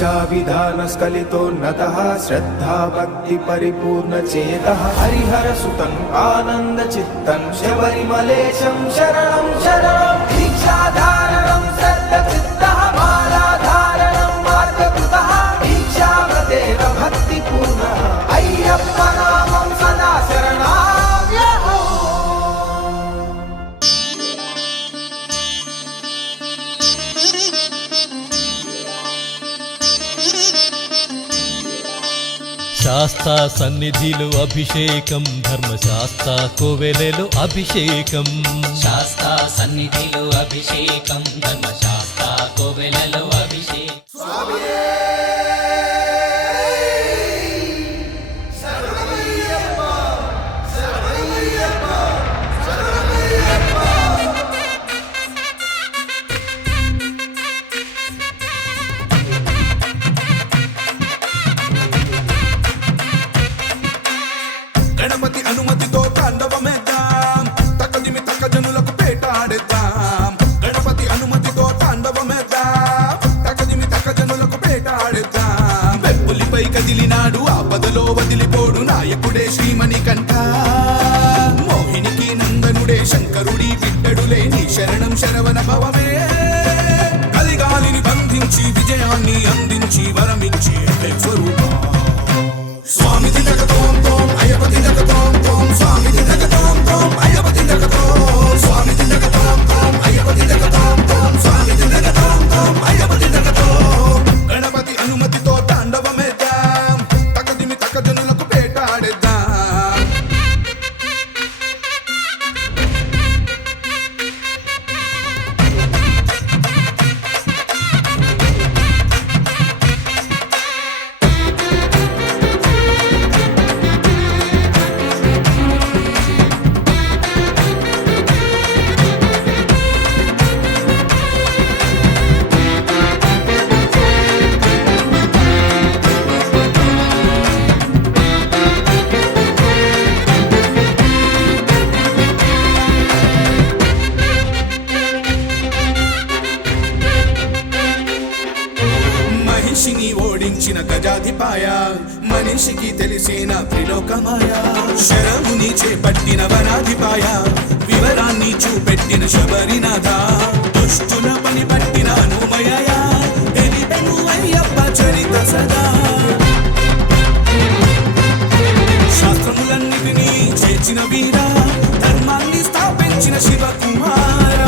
दीक्षा विधान स्खलितोन्नतः श्रद्धा भक्ति परिपूर्ण चेतः हरिहर सुतं आनंद चित्तं शबरिमलेशं शरणं शरणं दीक्षाधारणं श्रद्धचित्तः मालाधारणं मार्गकृतः दीक्षाव्रतेन भक्तिपूर्णः अय्यप्प नामं सदा शरणाम्यहम्। శాస్తా సన్నిధిలో అభిషేకం ధర్మశాస్త్ర కోవెలలో అభిషేకం శాస్త్ర సన్నిధిలో అభిషేకం ధర్మశాస్త్ర కోవెలలో అభిషేకం గణపతి అనుమతితో తాండవమేద్దాం తక్కదిమి తక్క జనులకు పేటాడేద్దాం గణపతి అనుమతితో తాండవమేద్దాం తక్కదిమి తక్క జనులకు పేటాడేద్దాం వెప్పులిపై కదిలినాడు ఆపదలో వదిలిపోడు నాయకుడే శ్రీమణికంఠ మోహినికి నందనుడే శంకరుడి బిడ్డడులే నీ శరణం శరవణ భవమే కలిగాలిని బంధించి విజయాన్ని అందించి వరమించి స్వరూప స్వామి దిగతోం తోం అయ్యప్ప దిగతోం తోం స్వామి దిగతోం తోం అయ్యప్ప దిగతోం స్వామి దిగతోం తోం అయ్యప్ప దిగతోం తోం స్వామి దిగతోం తోం అయ్యప్ప దిగతోం గణపతి అనుమతితో తాండవమేద్దాం తక్కదిమి తక్క జనులకు పేటాడేద్దాం మనిషిని ఓడించిన గజాధిపాయ మనిషికి తెలిసిన త్రిలోకమాయ శరముని చేపట్టిన వనాధిపాయ వివరాన్ని చూపెట్టిన శబరినాథ దుష్టుల పని పట్టిన అనుమయ తెలిపెను అయ్యప్ప చరిత సదా శాస్త్రములన్నిటినీ చేర్చిన వీర ధర్మాన్ని స్థాపించిన శివకుమార